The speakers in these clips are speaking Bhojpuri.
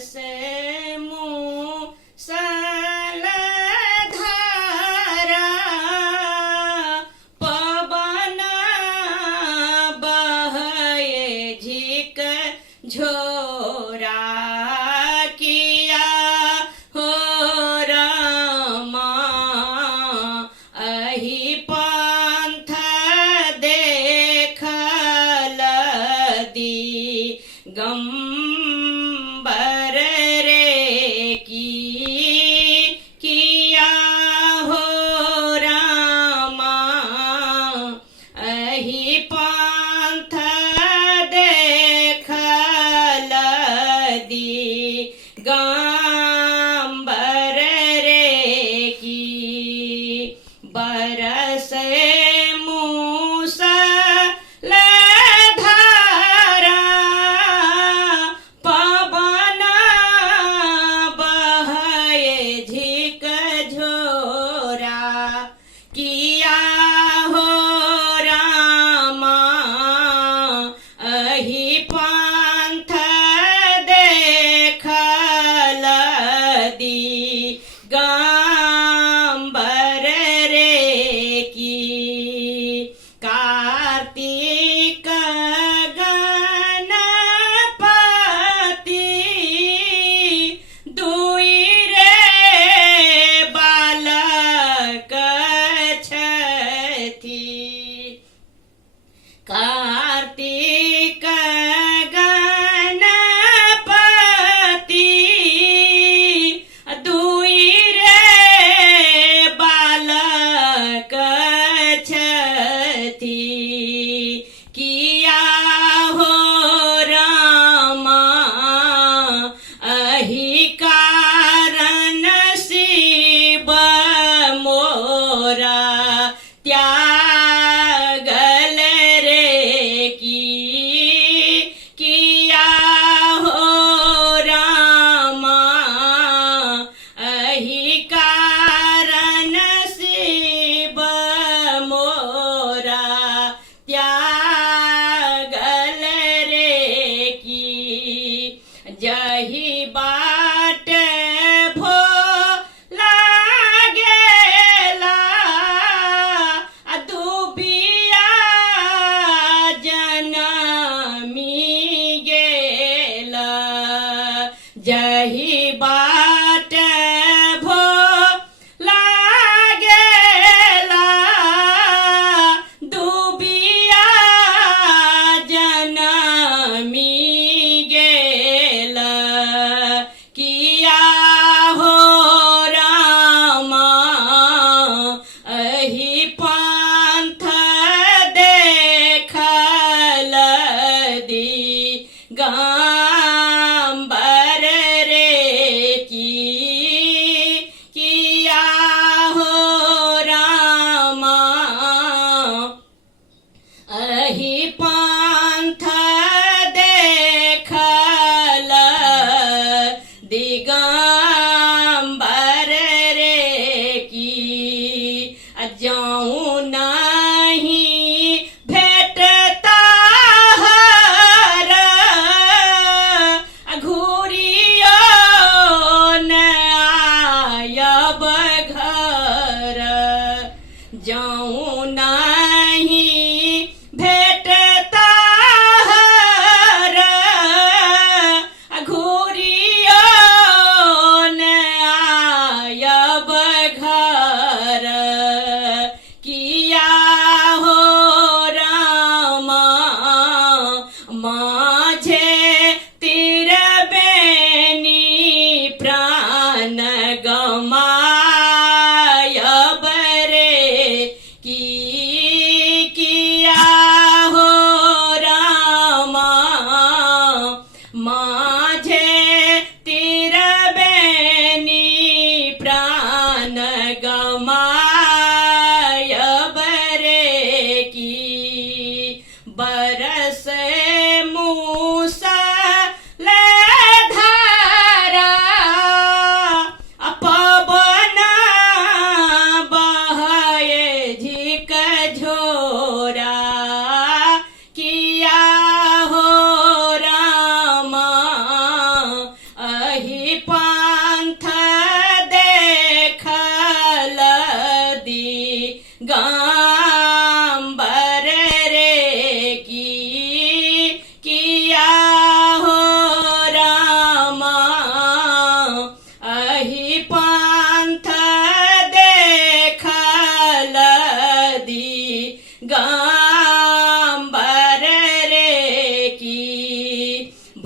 बरसे मूसल धारा पवन बहे झिक झोरा किया हो रमा अहि पंथ देखल दी गंबर रे किया हो रामा अहि पंथ देखल दी गंबर रे की बरसे मूसल धारा पवन बहे झिक झोरा किया हो रामा अहि पंथ देखल दी गंबर रे की कार्तिक गणपति दुई रे बालक छथि कार्तिक गणपति दुई रे बालक छथि किया हो रामा अहि कारण शिव मोरा त्यागल रे किया हो रामा अहि कारण शिव मोरा त्यागल रे की जही बाट भोला गेला दुबिया जनमी गेला जही बाट भोला गेला दुबिया जनमी गेला किया हो रामा अहि पंथ देखल दी गंबर रे किया हो रामा अहि पंथ देखल दिगंबर रे की जाऊं नहीं भेटता हर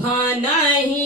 भनहि